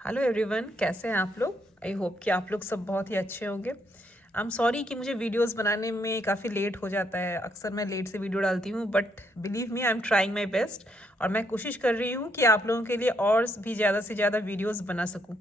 Hello everyone, कैसे हैं आप लोग। आई होप कि आप लोग सब बहुत ही अच्छे होंगे। आई एम सॉरी कि मुझे वीडियोस बनाने में काफ़ी लेट हो जाता है। अक्सर मैं लेट से वीडियो डालती हूँ, but believe me, I am trying my best. और मैं कोशिश कर रही हूँ कि आप लोगों के लिए और भी ज़्यादा से ज़्यादा वीडियोस बना सकूँ।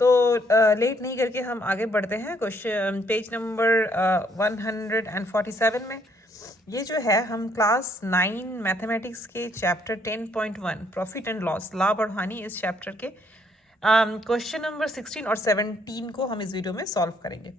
तो लेट नहीं करके हम आगे बढ़ते हैं। क्वेश्चन पेज नंबर 147 में ये जो है, हम क्लास 9 मैथमेटिक्स के चैप्टर 10.1 प्रॉफिट एंड लॉस, लाभ और हानि, इस चैप्टर के क्वेश्चन नंबर 16 और 17 को हम इस वीडियो में सॉल्व करेंगे।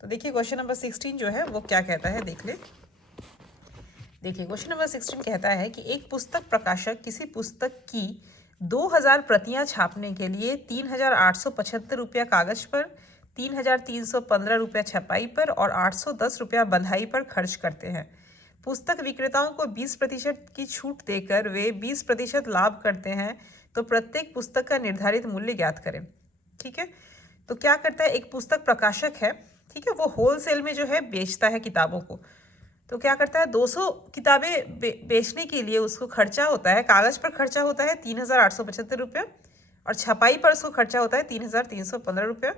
तो देखिए क्वेश्चन नंबर 16 जो है वो क्या कहता है, देख ले। देखिए क्वेश्चन नंबर 16 कहता है कि एक पुस्तक प्रकाशक किसी पुस्तक की 2000 प्रतियां छापने के लिए 3875 रुपया कागज पर, 3315 रुपया छपाई पर और 810 रुपया बंधाई पर खर्च करते हैं। पुस्तक विक्रेताओं को 20% की छूट देकर वे 20% लाभ करते हैं। तो प्रत्येक पुस्तक का निर्धारित मूल्य ज्ञात करें। ठीक है, तो क्या करता है, एक पुस्तक प्रकाशक है, ठीक है, वो होलसेल में जो है बेचता है किताबों को। तो क्या करता है, 200 किताबें बेचने के लिए उसको खर्चा होता है, कागज पर खर्चा होता है 3875 रुपया, और छपाई पर उसको खर्चा होता है 3315 रुपया,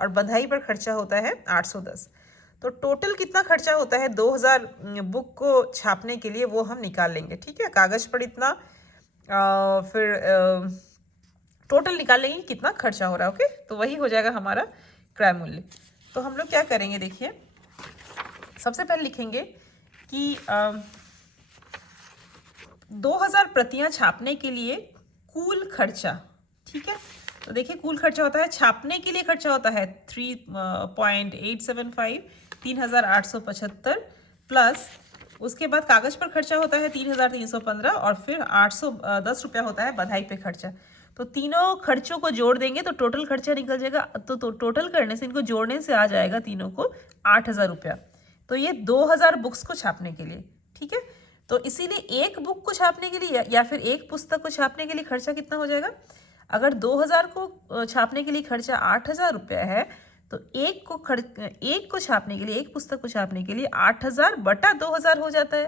और बंधाई पर खर्चा होता है 810। तो टोटल कितना खर्चा होता है 2000 बुक को छापने के लिए, वो हम निकाल लेंगे। ठीक है, कागज पर इतना, फिर टोटल निकाल लेंगे कितना खर्चा हो रहा है। ओके, तो वही हो जाएगा हमारा क्रय मूल्य। तो हम लोग क्या करेंगे, देखिए सबसे पहले लिखेंगे कि 2000 प्रतियां छापने के लिए कुल खर्चा। ठीक है, तो देखिए कुल खर्चा होता है, छापने के लिए खर्चा होता है 3.875, 3875 प्लस उसके बाद कागज पर खर्चा होता है 3315 और फिर 810 रुपया होता है बधाई पे खर्चा। तो तीनों खर्चों को जोड़ देंगे तो टोटल खर्चा निकल जाएगा। तो टोटल करने से, इनको जोड़ने से आ जाएगा तीनों को 8000 रुपया। तो ये 2000 बुक्स को छापने के लिए। ठीक है, तो इसीलिए एक बुक को छापने के लिए या फिर एक पुस्तक को छापने के लिए खर्चा कितना हो जाएगा। अगर 2000 को छापने के लिए खर्चा 8000 रुपया है, तो एक को छापने के लिए, एक पुस्तक को छापने के लिए 8000 बटा 2000 हो जाता है।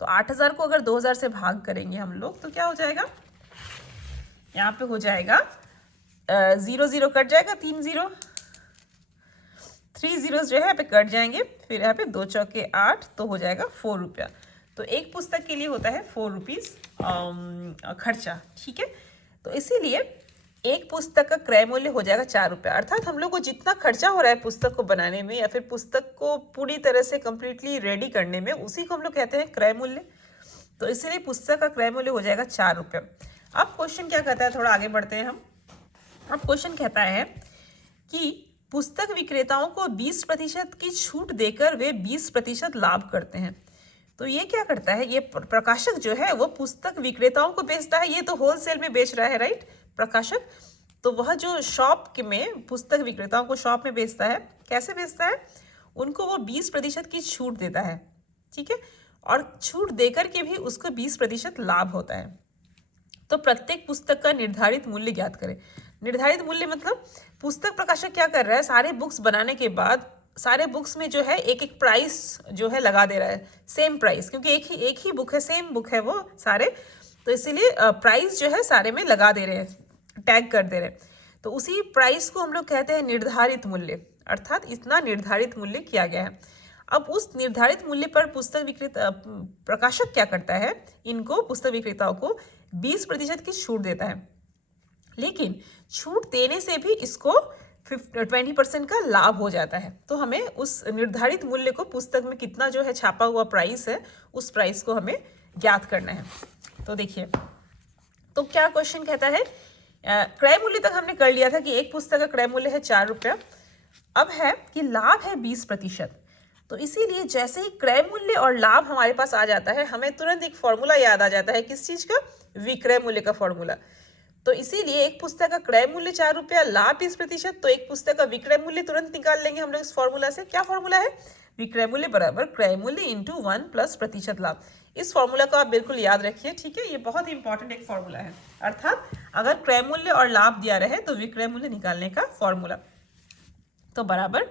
तो 8000 को अगर 2000 से भाग करेंगे हम लोग तो क्या हो जाएगा, यहाँ पे हो जाएगा 0 0 कट जाएगा, 3 0, 3 जीरोस जो है यहाँ पे कट जाएंगे, फिर यहाँ पे 2 चौके 8, तो हो जाएगा 4 रुपया। तो एक पुस्तक के लिए होता है 4 रुपीज़ खर्चा। ठीक है, तो इसीलिए एक पुस्तक का क्रय मूल्य हो जाएगा 4 रुपया। अर्थात हम लोग को जितना खर्चा हो रहा है पुस्तक को बनाने में या फिर पुस्तक को पूरी तरह से कंप्लीटली रेडी करने में, उसी को हम लोग कहते हैं क्रय मूल्य। तो इसीलिए पुस्तक का क्रय मूल्य हो जाएगा 4 रुपया। अब क्वेश्चन क्या कहता है, थोड़ा आगे बढ़ते हैं हम। अब क्वेश्चन कहता है कि पुस्तक विक्रेताओं को 20% की छूट देकर वे 20% लाभ करते हैं। तो ये क्या करता है, ये प्रकाशक जो है वो पुस्तक विक्रेताओं को बेचता है। ये तो होलसेल में बेच रहा है, राइट, प्रकाशक। तो वह जो शॉप में पुस्तक विक्रेताओं को शॉप में बेचता है, कैसे बेचता है, उनको वो 20% की छूट देता है। ठीक है, और छूट देकर के भी उसको 20% लाभ होता है। तो प्रत्येक पुस्तक का निर्धारित मूल्य ज्ञात करें। निर्धारित मूल्य मतलब पुस्तक प्रकाशक क्या कर रहा है, सारे बुक्स बनाने के बाद सारे बुक्स में जो है एक एक प्राइस जो है लगा दे रहा है, सेम प्राइस, क्योंकि एक ही बुक है, सेम बुक है वो सारे। तो इसीलिए प्राइस जो है सारे में लगा दे रहे हैं, टैग कर दे रहे हैं। तो उसी प्राइस को हम लोग कहते हैं निर्धारित मूल्य, अर्थात इतना निर्धारित मूल्य किया गया है। अब उस निर्धारित मूल्य पर पुस्तक विक्रेता प्रकाशक क्या करता है, इनको पुस्तक विक्रेताओं को 20% की छूट देता है। लेकिन छूट देने से भी इसको 20% का लाभ हो जाता है। तो हमें उस निर्धारित मूल्य को, पुस्तक में कितना जो है छापा हुआ प्राइस है, उस प्राइस को हमें ज्ञात करना है। तो देखिए, तो क्या क्वेश्चन कहता है, क्रय मूल्य तक हमने कर लिया था कि एक पुस्तक का क्रय मूल्य है 4 रुपया। अब है कि लाभ है 20%। तो इसीलिए जैसे ही क्रय मूल्य और लाभ हमारे पास आ जाता है, हमें तुरंत एक फॉर्मूला याद आ जाता है। किस चीज का, विक्रय मूल्य का फॉर्मूला। तो इसीलिए एक पुस्तक का क्रय मूल्य 4 रुपया, लाभ 20%, तो एक पुस्तक का विक्रय मूल्य तुरंत निकाल लेंगे हम लोग इस फॉर्मूला से। क्या फॉर्मूला है, विक्रय मूल्य बराबर क्रय मूल्य इंटू 1 प्लस प्रतिशत लाभ। इस फॉर्मूला को आप बिल्कुल याद रखिए। ठीक है, ये बहुत इंपॉर्टेंट एक फॉर्मूला है। अर्थात अगर क्रय मूल्य और लाभ दिया रहे तो विक्रय मूल्य निकालने का फॉर्मूला। तो बराबर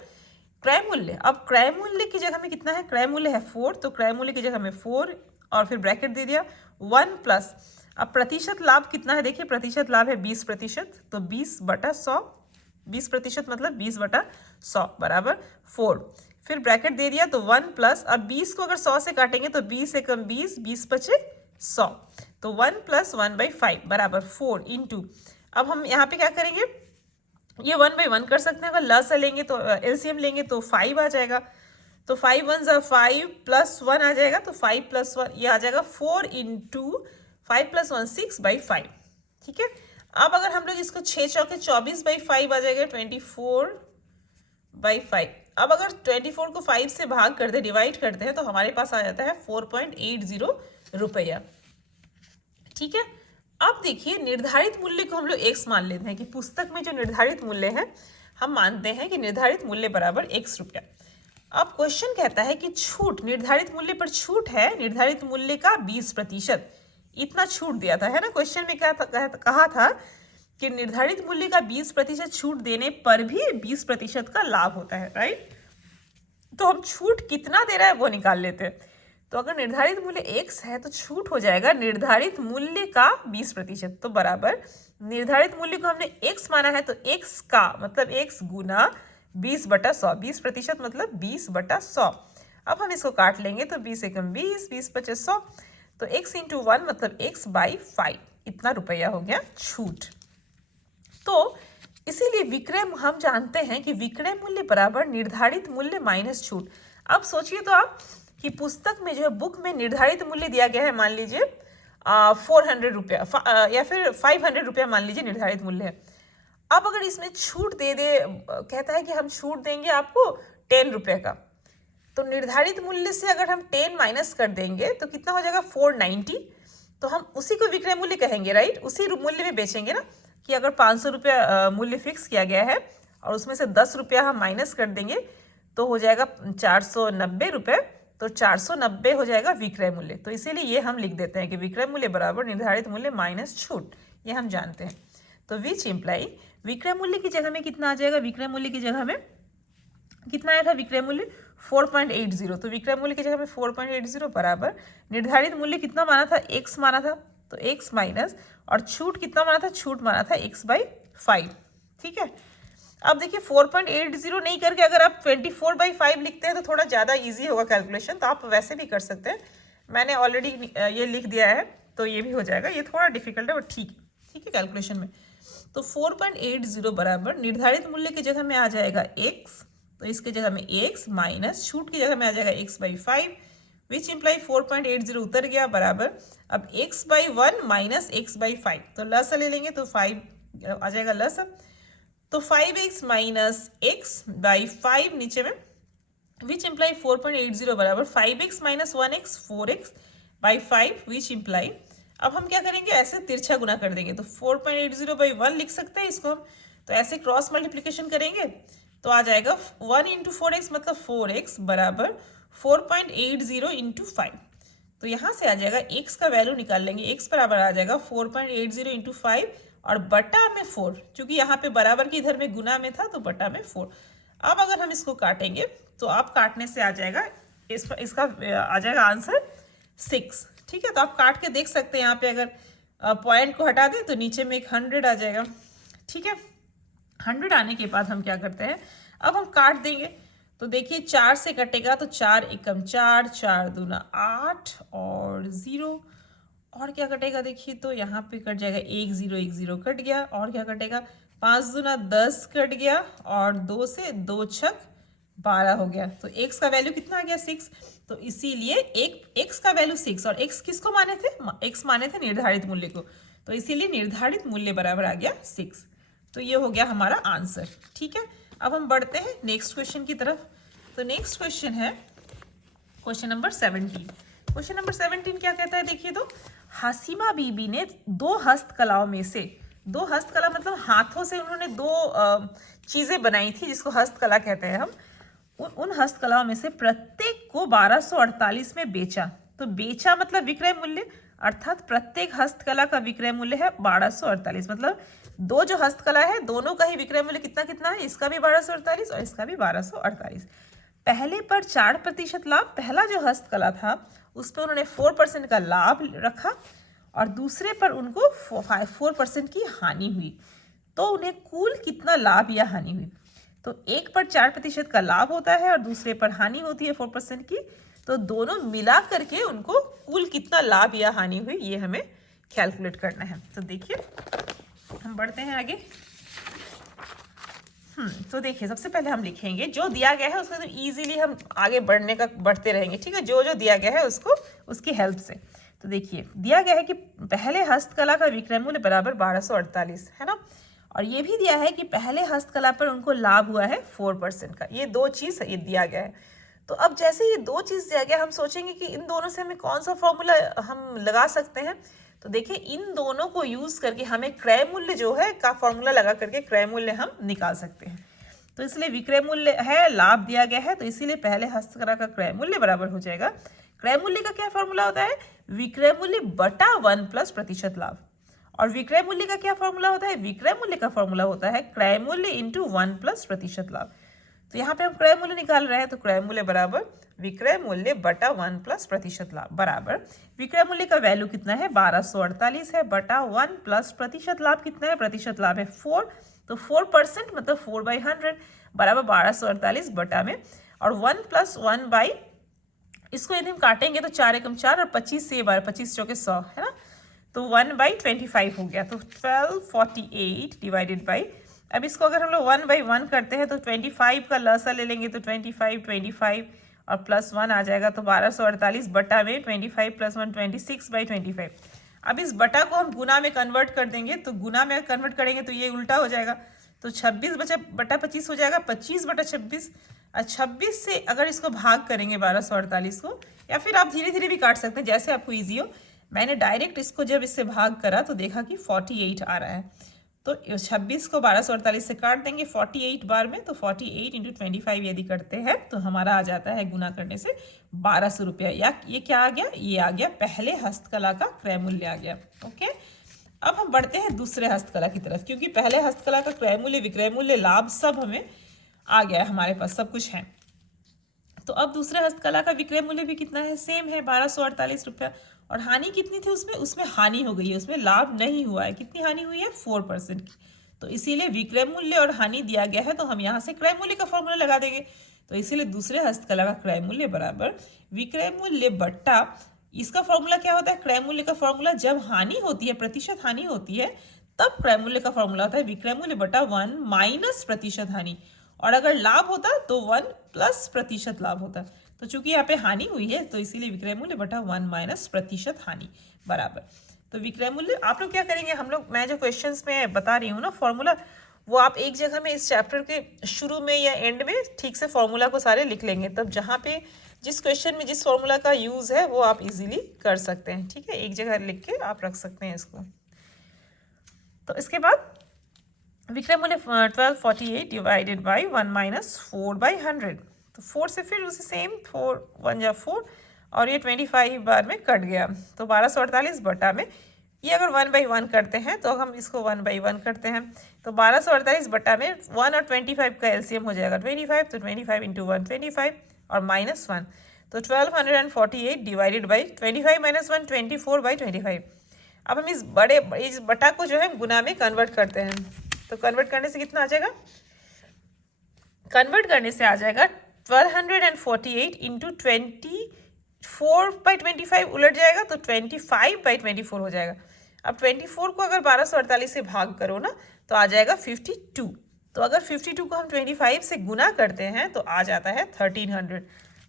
क्रय मूल्य, अब क्रय मूल्य की जगह में कितना है, क्रय मूल्य है 4, तो क्रय मूल्य की जगह में 4 और फिर ब्रैकेट दे दिया 1 प्लस अब प्रतिशत लाभ कितना है देखिए, प्रतिशत लाभ है 20%, तो 20/100, 20% मतलब 20/100 बराबर 4। फिर ब्रैकेट दे दिया तो 1 प्लस, अब 20 को अगर 100 से काटेंगे तो 20 एकम 20, 20 पचे 100, तो 1 + 1/5 बराबर 4 इंटू, अब हम यहाँ पे क्या करेंगे, ये 1/1 कर सकते हैं, अगर लसा लेंगे तो एलसीएम लेंगे तो 5 आ जाएगा, तो 5 1 = 5 + 1 आ जाएगा, तो 5 + 1 ये आ जाएगा 4 इंटू 5 + 1 6/5, ठीक है। अब अगर हम लोग इसको 6 चौके 24/5 आ जाएगा 24/5। अब अगर 24 को 5 से भाग करते डिवाइड करते हैं तो हमारे पास आ जाता है 4.80 रुपया, ठीक है। अब देखिए निर्धारित मूल्य को हम लोग x मान लेते हैं कि पुस्तक में जो निर्धारित मूल्य है हम मानते हैं कि निर्धारित मूल्य बराबर x रुपया। अब क्वेश्चन कहता है कि छूट, निर्धारित मूल्य पर छूट है निर्धारित मूल्य का 20%, इतना छूट दिया था, है ना। क्वेश्चन में कहा था कि निर्धारित मूल्य का 20% छूट देने पर भी 20% का लाभ होता है, राइट। तो हम छूट कितना दे रहा है वो निकाल लेते हैं। तो अगर निर्धारित मूल्य x है तो छूट हो जाएगा निर्धारित मूल्य का 20%, तो बराबर निर्धारित मूल्य को हमने x माना है तो x का मतलब x गुना 20/100, 20% मतलब 20/100। अब हम इसको काट लेंगे तो 20 एकम 20, 20 पचे 100, तो x × 1 मतलब x/5, इतना रुपया हो गया छूट। तो इसीलिए विक्रय, हम जानते हैं कि विक्रय मूल्य बराबर निर्धारित मूल्य माइनस छूट। अब सोचिए तो आप कि पुस्तक में जो है बुक में निर्धारित मूल्य दिया गया है, मान लीजिए 400 रुपया या फिर 500 रुपया मान लीजिए निर्धारित मूल्य है। अब अगर इसमें छूट दे दे, कहता है कि हम छूट देंगे आपको 10 रुपये का, तो निर्धारित मूल्य से अगर हम 10 माइनस कर देंगे तो कितना हो जाएगा 490, तो हम उसी को विक्रय मूल्य कहेंगे, राइट। उसी मूल्य में बेचेंगे ना, कि अगर 500 रुपया मूल्य फिक्स किया गया है और उसमें से 10 रुपया हम माइनस कर देंगे तो हो जाएगा 490 रुपये, तो 490 हो जाएगा विक्रय मूल्य। तो इसीलिए ये हम लिख देते हैं कि विक्रय मूल्य बराबर निर्धारित मूल्य माइनस छूट, ये हम जानते हैं। तो विच इम्प्लाई, विक्रय मूल्य की जगह में कितना आ जाएगा, विक्रय मूल्य की जगह में कितना आया था विक्रय मूल्य 4.80, तो विक्रय मूल्य की जगह में 4.80 बराबर निर्धारित मूल्य कितना माना था, x माना था, तो x माइनस, और छूट कितना माना था, छूट माना था x/5, ठीक है। अब देखिए 4.80 नहीं करके अगर आप 24/5 लिखते हैं तो थोड़ा ज़्यादा इजी होगा कैलकुलेशन, तो आप वैसे भी कर सकते हैं, मैंने ऑलरेडी ये लिख दिया है तो ये भी हो जाएगा। ये थोड़ा डिफिकल्ट है बट ठीक है कैलकुलेशन में। तो 4.80 बराबर निर्धारित मूल्य की जगह में आ जाएगा x, तो इसके जगह में x माइनस छूट की जगह में आ जाएगा x/5, विच इम्प्लाई 4.80 उतर गया बराबर, अब x/1 माइनस x/5, तो लसा ले लेंगे तो 5 आ जाएगा लसा, तो 5x माइनस x/5 नीचे में, विच इम्प्लाई 4.80 बराबर 5x माइनस 1x 4x/5, विच इम्प्लाई, अब हम क्या करेंगे ऐसे तिरछा गुना कर देंगे, तो 4.80/1 लिख सकते हैं इसको हम, तो ऐसे क्रॉस मल्टीप्लिकेशन करेंगे तो आ जाएगा 1 × 4x मतलब 4x बराबर 4.80 × 5, तो यहाँ से आ जाएगा x का वैल्यू निकाल लेंगे, x बराबर आ जाएगा 4.80 × 5 और बटा में 4, क्योंकि यहाँ पे बराबर की इधर में गुना में था तो बटा में 4। अब अगर हम इसको काटेंगे तो आप काटने से आ जाएगा इसका आ जाएगा आंसर 6, ठीक है। तो आप काट के देख सकते हैं, यहाँ पे अगर पॉइंट को हटा दें तो नीचे में एक 100 आ जाएगा, ठीक है। 100 आने के बाद हम क्या करते हैं, अब हम काट देंगे, तो देखिए 4 से कटेगा तो 4 एकम 4, 4 दूना 8 और 0, और क्या कटेगा देखिए, तो यहाँ पे कट जाएगा 1 0 1 0 कट गया, और क्या कटेगा 5 दूना 10 कट गया, और 2 से 2 छक 12 हो गया, तो x का वैल्यू कितना आ गया 6, तो इसीलिए x का वैल्यू 6, और x किसको माने थे, x माने थे निर्धारित मूल्य को, तो इसीलिए निर्धारित मूल्य बराबर आ गया 6, तो ये हो गया हमारा आंसर, ठीक है। अब हम बढ़ते हैं नेक्स्ट क्वेश्चन की तरफ। तो नेक्स्ट क्वेश्चन है क्वेश्चन नंबर 17। क्वेश्चन नंबर 17 क्या कहता है देखिए, तो हासिमा बीबी ने 2 हस्तकलाओं में से, 2 हस्तकला मतलब हाथों से उन्होंने 2 चीज़ें बनाई थी जिसको हस्तकला कहते हैं हम, उन हस्तकलाओं में से प्रत्येक को 1248 में बेचा, तो बेचा मतलब विक्रय मूल्य, अर्थात प्रत्येक हस्तकला का विक्रय मूल्य है 1248, मतलब 2 जो हस्तकला है दोनों का ही विक्रय मूल्य कितना कितना है, इसका भी 1248 और इसका भी 1248। पहले पर 4% लाभ, पहला जो हस्तकला था उस पर उन्होंने 4% का लाभ रखा, और दूसरे पर उनको 4% की हानि हुई, तो उन्हें कुल कितना लाभ या हानि हुई। तो एक पर 4% का लाभ होता है और दूसरे पर हानि होती है 4% की, तो दोनों मिला करके उनको कुल कितना लाभ या हानि हुई ये हमें कैलकुलेट करना है। तो देखिए हम बढ़ते हैं आगे। तो देखिए सबसे पहले हम लिखेंगे जो दिया गया है उसको, तो इजीली हम आगे बढ़ते रहेंगे, ठीक है, जो जो दिया गया है उसको उसकी हेल्प से। तो देखिए दिया गया है कि पहले हस्तकला का विक्रय मूल्य बराबर 1248 है ना, और ये भी दिया है कि पहले हस्तकला पर उनको लाभ हुआ है 4% का। ये दो चीज़ ये दिया गया है। तो अब जैसे ये दो चीज़ दिया गया, हम सोचेंगे कि इन दोनों से हमें कौन सा फॉर्मूला हम लगा सकते हैं। तो देखिए इन दोनों को यूज़ करके हमें क्रय मूल्य जो है का फॉर्मूला लगा करके क्रय मूल्य हम निकाल सकते हैं। तो इसलिए विक्रय मूल्य है, लाभ दिया गया है, तो इसीलिए पहले हस्तकला का क्रय मूल्य बराबर हो जाएगा। क्रय मूल्य का क्या फॉर्मूला होता है, विक्रय मूल्य बटा 1 प्लस प्रतिशत लाभ। और विक्रय मूल्य का क्या फॉर्मूला होता है, विक्रय मूल्य का फॉर्मूला होता है क्रय मूल्य इंटू 1 प्लस प्रतिशत लाभ। तो यहाँ पे हम क्रय मूल्य निकाल रहे हैं, तो क्रय मूल्य बराबर विक्रय मूल्य बटा 1 प्लस प्रतिशत लाभ बराबर विक्रय मूल्य का वैल्यू कितना है 1248 है, बटा 1 प्लस प्रतिशत लाभ कितना है, प्रतिशत लाभ है 4, तो 4% मतलब 4/100 बराबर 1248 बटा में, और 1 प्लस 1 बाई, इसको यदि हम काटेंगे तो 4 एकम 4 और 25 से बार 25 चौके 100 है ना, तो 1/25 हो गया, तो 1248 डिवाइडेड बाई, अब इसको अगर हम लोग 1/1 करते हैं तो 25 का लसा ले लेंगे तो 25 और प्लस 1 आ जाएगा, तो 1248 बटा में 25 प्लस 1 26/25। अब इस बटा को हम गुना में कन्वर्ट कर देंगे, तो गुना में कन्वर्ट करेंगे तो ये उल्टा हो जाएगा, तो 26 बटा 25 हो जाएगा 25 बटा 26, और 26 से अगर इसको भाग करेंगे 1248 को, या फिर आप धीरे धीरे भी काट सकते हैं जैसे आपको ईजी हो। मैंने डायरेक्ट इसको जब इससे भाग करा तो देखा कि 48 आ रहा है, तो 26 को 1248 से काट देंगे 48 बार में, तो 48 इंटू 25 यदि करते हैं तो हमारा आ जाता है गुना करने से 1200 रुपया। या ये क्या आ गया, ये आ गया पहले हस्तकला का क्रय मूल्य आ गया। ओके, अब हम बढ़ते हैं दूसरे हस्तकला की तरफ, क्योंकि पहले हस्तकला का क्रय मूल्य, विक्रय मूल्य, लाभ सब हमें आ गया है, हमारे पास सब कुछ है। तो अब दूसरे हस्तकला का विक्रय मूल्य भी कितना है, सेम है 1248 रुपया, और हानि कितनी थी उसमें हानि हो गई है, उसमें लाभ नहीं हुआ है। कितनी हानि हुई है 4% की, तो इसीलिए विक्रय मूल्य और हानि दिया गया है, तो हम यहाँ से क्रय मूल्य का फॉर्मूला लगा देंगे। तो इसीलिए दूसरे हस्तकला का क्रय मूल्य बराबर विक्रय मूल्य बट्टा, इसका फॉर्मूला क्या होता है, क्रय मूल्य का फॉर्मूला जब हानि होती है, प्रतिशत हानि होती है, तब क्रय मूल्य का फॉर्मूला होता है विक्रय मूल्य बटा 1 माइनस प्रतिशत हानि, और अगर लाभ होता तो 1 प्लस प्रतिशत लाभ होता। तो चूंकि यहाँ पे हानि हुई है तो इसीलिए विक्रय मूल्य बटा 1 माइनस प्रतिशत हानि बराबर, तो विक्रय मूल्य आप लोग क्या करेंगे, हम लोग, मैं जो क्वेश्चंस में बता रही हूँ ना फॉर्मूला, वो आप एक जगह में इस चैप्टर के शुरू में या एंड में ठीक से फॉर्मूला को सारे लिख लेंगे, तब जहाँ पे जिस क्वेश्चन में जिस फॉर्मूला का यूज़ है वो आप इजीली कर सकते हैं, ठीक है, एक जगह लिख के आप रख सकते हैं इसको। तो इसके बाद विक्रय मूल्य 1248 डिवाइडेड बाई 1 माइनस 4/100, तो 4 से फिर उसे सेम 4 1 जा 4, और ये 25 बार में कट गया, तो 1248 बटा में, ये अगर 1/1 करते हैं तो हम इसको 1/1 करते हैं, तो 1248 बटा में 1 और 25 का एलसीएम हो जाएगा 25, तो 25 इंटू 1 25 और माइनस 1, तो 1248 डिवाइडेड बाई 25 माइनस 1 24/25। अब हम इस बटा को जो है गुना में कन्वर्ट करते हैं, तो कन्वर्ट करने से कितना आ जाएगा, कन्वर्ट करने से आ जाएगा 1248 इंटू 24/25 उलट जाएगा, तो 25/24 हो जाएगा। अब 24 को अगर 1248 से भाग करो ना तो आ जाएगा 52, तो अगर 52 को हम 25 से गुना करते हैं तो आ जाता है 1300।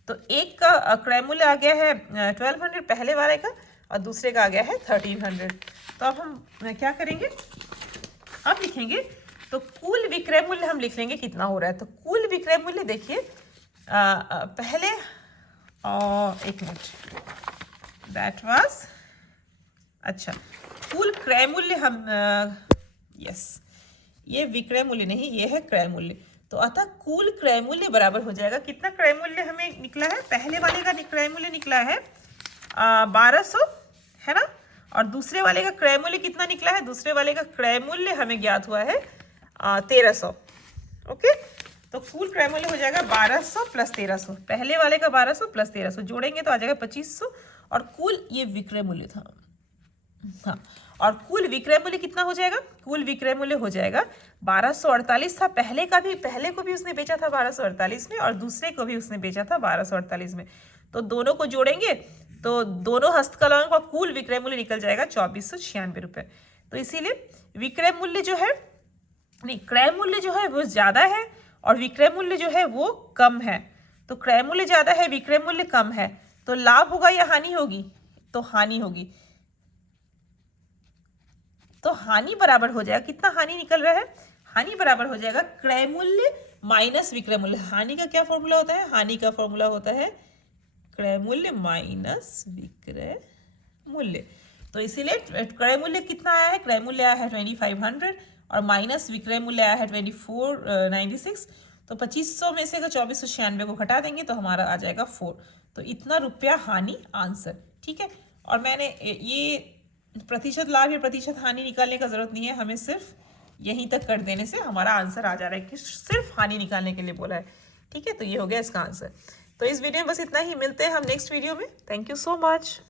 तो एक का क्रय मूल्य आ गया है 1200 पहले वाले का, और दूसरे का आ गया है 1300। तो अब हम क्या करेंगे, अब लिखेंगे, तो कुल विक्रय मूल्य हम लिख लेंगे कितना हो रहा है। तो कुल विक्रय मूल्य देखिए पहले, एक मिनट, दैट वाज, अच्छा, कुल क्रय मूल्य हम यस, ये विक्रय मूल्य नहीं, ये है क्रय मूल्य, तो अतः कुल क्रय मूल्य बराबर हो जाएगा, कितना क्रय मूल्य हमें निकला है, पहले वाले का क्रय मूल्य निकला है 1200 है ना, और दूसरे वाले का क्रय मूल्य कितना निकला है, दूसरे वाले का क्रय मूल्य हमें ज्ञात हुआ है 1300। ओके, तो कुल क्रय मूल्य हो जाएगा 1200 प्लस 1300, पहले वाले का 1200 प्लस 1300 जोड़ेंगे तो आ जाएगा 2500, और कुल ये विक्रय मूल्य था। हाँ, और कुल विक्रय मूल्य कितना हो जाएगा? कुल विक्रय मूल्य हो जाएगा 1248 था। पहले को भी उसने बेचा था 1248 में और दूसरे को भी उसने बेचा था 1248 में। तो दोनों को जोड़ेंगे तो दोनों हस्तकलाओं का कुल विक्रय मूल्य निकल जाएगा 2496 रुपये। तो इसीलिए विक्रय मूल्य जो है, नहीं, क्रय मूल्य जो है वो ज़्यादा है और विक्रय मूल्य जो है वो कम है। तो क्रय मूल्य ज़्यादा है, विक्रय मूल्य कम है, तो लाभ होगा या हानि होगी? तो हानि होगी। तो हानि बराबर हो जाएगा, कितना हानि निकल रहा है? हानि बराबर हो जाएगा क्रय मूल्य माइनस विक्रय मूल्य। हानि का क्या फॉर्मूला होता है? हानि का फॉर्मूला होता है क्रय मूल्य माइनस विक्रय मूल्य। तो इसीलिए क्रय मूल्य कितना आया है? क्रय मूल्य आया है 2500 और माइनस विक्रय मूल्य आया है 2496। तो 2500 में से अगर 2496 को घटा देंगे तो हमारा आ जाएगा 4। तो इतना रुपया हानि आंसर, ठीक है। और मैंने ये प्रतिशत लाभ या प्रतिशत हानि निकालने का जरूरत नहीं है, हमें सिर्फ यहीं तक कर देने से हमारा आंसर आ जा रहा है कि सिर्फ हानि निकालने के लिए बोला है, ठीक है। तो ये हो गया इसका आंसर। तो इस वीडियो में बस इतना ही, मिलते हैं हम नेक्स्ट वीडियो में। Thank you so much.